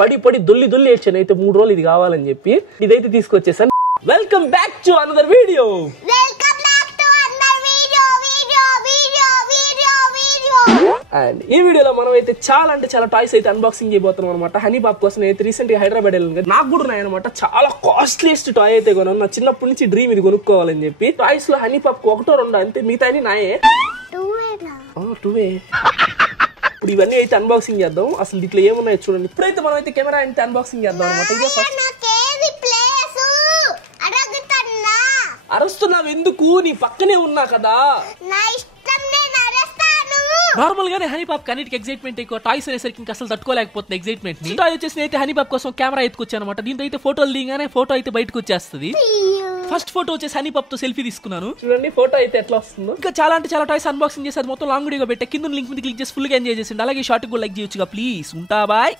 పడి పడి దొల్లి ఏడ్చాను అయితే 3 రోజులు ఇది కావాలని చెప్పి ఇదైతే తీసుకొచ్చేసాను. Welcome back to another video. And ఈ వీడియోలో మనం అయితే చాలా టాయ్స్ అయితే అన్బాక్సింగ్ చేయబోతున్నాం అనమాట. హనీ బాబ్ కోసం అయితే రీసెంట్ గా హైదరాబాద్ వెళ్ళాను కదా, నాకు కూడా ఉన్నాయన్నమాట. చాలా కాస్ట్లీయెస్ట్ టాయ్ అయితే కొన్నాను. నా చిన్నప్పటి నుంచి డ్రీమ్ ఇది కొనుక్కోవాలని చెప్పి. టాయ్స్ లో హనీ పాప్ 1 2 అంతే, మిగతా నాయే 2 ఇప్పుడు ఇవన్నీ అయితే అన్బాక్సింగ్ చేద్దాం. అసలు ఇట్లా ఏమున్నాయో చూడండి. ఇప్పుడైతే మనం అయితే కెమెరా అయితే అన్బాక్సింగ్ చేద్దాం అనమాట. ఇదే ఫస్ట్. అరుస్తున్నావు ఎందుకు? నీ పక్కనే ఉన్నా కదా. నార్మల్ గానే హనీ పాప్ అన్నిటికి ఎక్సైట్మెంట్ ఎక్కువ. టాయ్స్ అనేసరికి ఇంకా అసలు తట్టుకోలేకపోతుంది ఎక్సైట్మెంట్ ని. టాయ్ వచ్చేసి అయితే హనీ పాప్ కోసం కెమెరా ఎత్తుకొచ్చాను అనమాట. దీంతో అయితే ఫోటోలు దిగానే ఫోటో అయితే బయటకు వచ్చేస్తుంది. ఫస్ట్ ఫోటో వచ్చేసి హనీ పాప్ తో సెల్ఫీ తీసుకున్నాను. చూడండి ఫోటో అయితే ఎట్లా వస్తుందో. ఇంకా చాలా టాయ్స్ అన్బాక్సింగ్ చేసి అది మొత్తం లాంగ్ వీడియోగా పెట్టే. కింద లింక్ మీద క్లిక్ చేసి ఫుల్ గా ఎంజాయ్ చేసింది. అలాగే షార్ట్ కూడా లైక్ చేయొచ్చుగా ప్లీజ్. ఉంటా బాయ్.